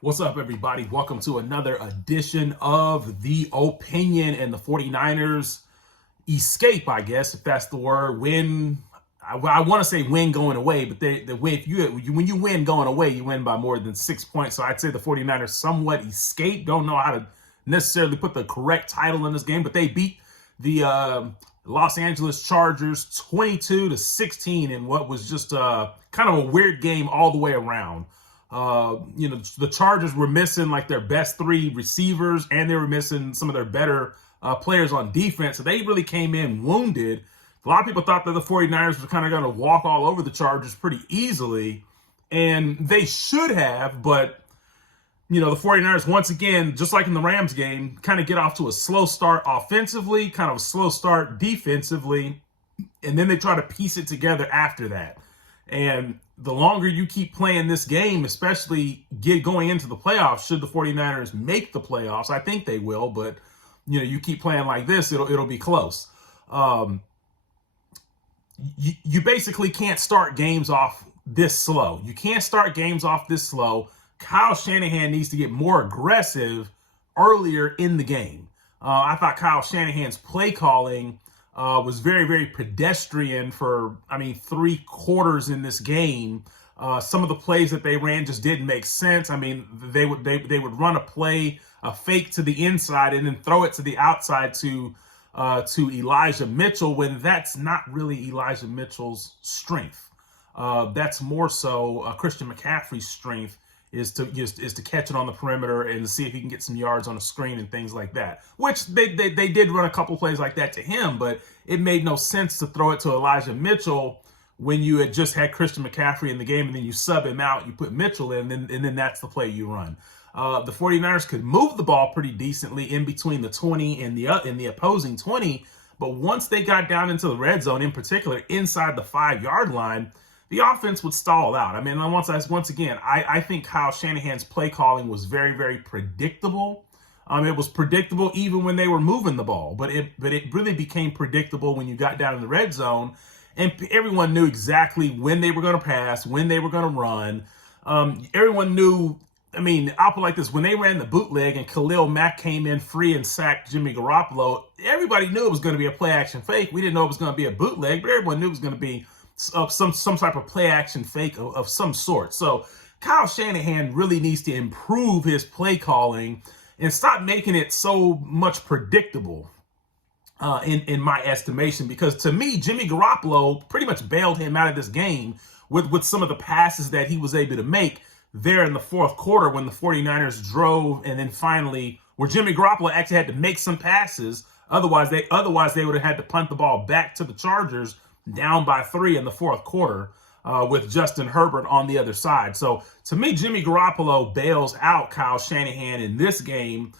What's up, everybody? Welcome to another edition of The Opinion. And the 49ers escape, I guess, if that's the word. Win. I want to say win going away, but the win, when you win going away, you win by more than 6 points. So I'd say the 49ers somewhat escape. Don't know how to necessarily put the correct title in this game, but they beat the Los Angeles Chargers 22-16 in what was just kind of a weird game all the way around. The Chargers were missing like their best three receivers, and they were missing some of their better players on defense. So they really came in wounded. A lot of people thought that the 49ers were kind of going to walk all over the Chargers pretty easily, and they should have, but the 49ers, once again, just like in the Rams game, kind of get off to a slow start offensively, kind of a slow start defensively, and then they try to piece it together after that. And the longer you keep playing this game, especially going into the playoffs, should the 49ers make the playoffs, I think they will, but you keep playing like this, it'll be close. You basically can't start games off this slow. You can't start games off this slow. Kyle Shanahan needs to get more aggressive earlier in the game. I thought Kyle Shanahan's play calling was very, very pedestrian for, 3 quarters in this game. Some of the plays that they ran just didn't make sense. They would run a fake to the inside and then throw it to the outside to Elijah Mitchell, when that's not really Elijah Mitchell's strength. That's more so Christian McCaffrey's strength, is to catch it on the perimeter and to see if he can get some yards on a screen and things like that, which they did run a couple plays like that to him, but it made no sense to throw it to Elijah Mitchell when you had just had Christian McCaffrey in the game, and then you sub him out, you put Mitchell in, and then that's the play you run. The 49ers could move the ball pretty decently in between the 20 and the opposing 20, but once they got down into the red zone, in particular inside the 5-yard line, the offense would stall out. Once again, I think Kyle Shanahan's play calling was very, very predictable. It was predictable even when they were moving the ball, but it really became predictable when you got down in the red zone, and everyone knew exactly when they were going to pass, when they were going to run. Everyone knew. I'll put it like this: when they ran the bootleg and Khalil Mack came in free and sacked Jimmy Garoppolo, everybody knew it was going to be a play action fake. We didn't know it was going to be a bootleg, but everyone knew it was going to be some type of play action fake of some sort. So Kyle Shanahan really needs to improve his play calling and stop making it so much predictable, in my estimation, because to me, Jimmy Garoppolo pretty much bailed him out of this game with some of the passes that he was able to make there in the fourth quarter when the 49ers drove, and then finally where Jimmy Garoppolo actually had to make some passes. Otherwise they would have had to punt the ball back to the Chargers down by 3 in the fourth quarter, with Justin Herbert on the other side. So to me, Jimmy Garoppolo bails out Kyle Shanahan in this game.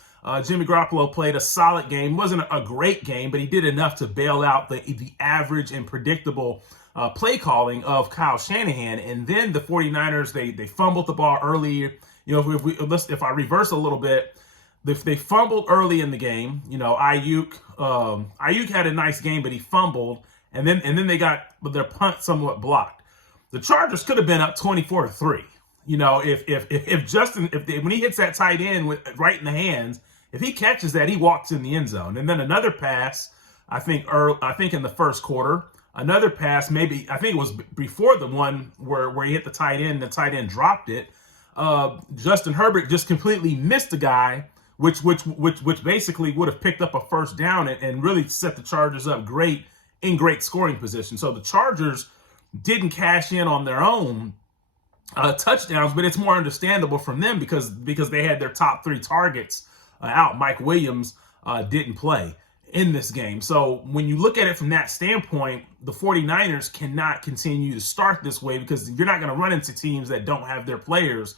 Jimmy Garoppolo played a solid game. Wasn't a great game, but he did enough to bail out the average and predictable play calling of Kyle Shanahan. And then the 49ers, they fumbled the ball early. If I reverse a little bit, they fumbled early in the game. Ayuk had a nice game, but he fumbled. And then they got their punt somewhat blocked. The Chargers could have been up 24-3. If Justin, when he hits that tight end right in the hands, if he catches that, he walks in the end zone. And then another pass, I think in the first quarter, another pass, maybe I think it was before the one where he hit the tight end, and the tight end dropped it. Justin Herbert just completely missed the guy, which basically would have picked up a first down and really set the Chargers up great scoring position. So the Chargers didn't cash in on their own touchdowns, but it's more understandable from them because they had their top 3 targets out. Mike Williams didn't play in this game. So when you look at it from that standpoint, the 49ers cannot continue to start this way, because you're not going to run into teams that don't have their players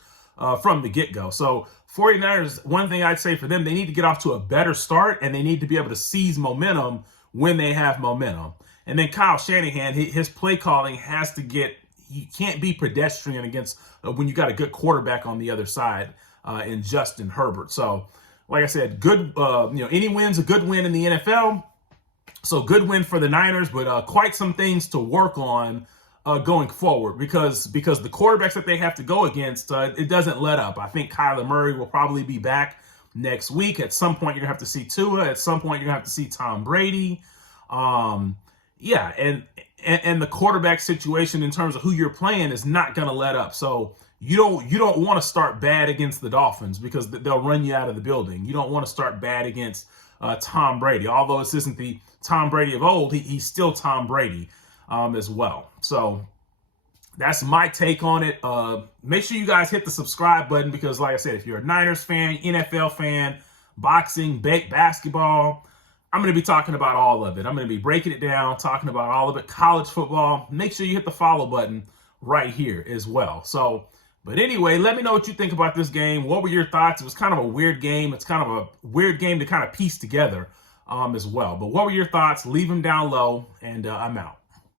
from the get-go. So 49ers, one thing I'd say for them, they need to get off to a better start, and they need to be able to seize momentum when they have momentum. And then Kyle Shanahan, his play calling has to get, you can't be pedestrian against when you got a good quarterback on the other side in Justin Herbert. So like I said, good, any win's a good win in the NFL. So good win for the Niners, but quite some things to work on going forward because the quarterbacks that they have to go against, it doesn't let up. I think Kyler Murray will probably be back next week. At some point, you're gonna have to see Tua. At some point, you're gonna have to see Tom Brady. Yeah, and the quarterback situation in terms of who you're playing is not gonna let up. So you don't want to start bad against the Dolphins because they'll run you out of the building. You don't want to start bad against Tom Brady. Although this isn't the Tom Brady of old, he's still Tom Brady as well. So that's my take on it. Make sure you guys hit the subscribe button because, like I said, if you're a Niners fan, NFL fan, boxing, basketball, I'm going to be talking about all of it. I'm going to be breaking it down, talking about all of it. College football. Make sure you hit the follow button right here as well. So, but anyway, let me know what you think about this game. What were your thoughts? It was kind of a weird game. It's kind of a weird game to kind of piece together as well. But what were your thoughts? Leave them down low, and I'm out.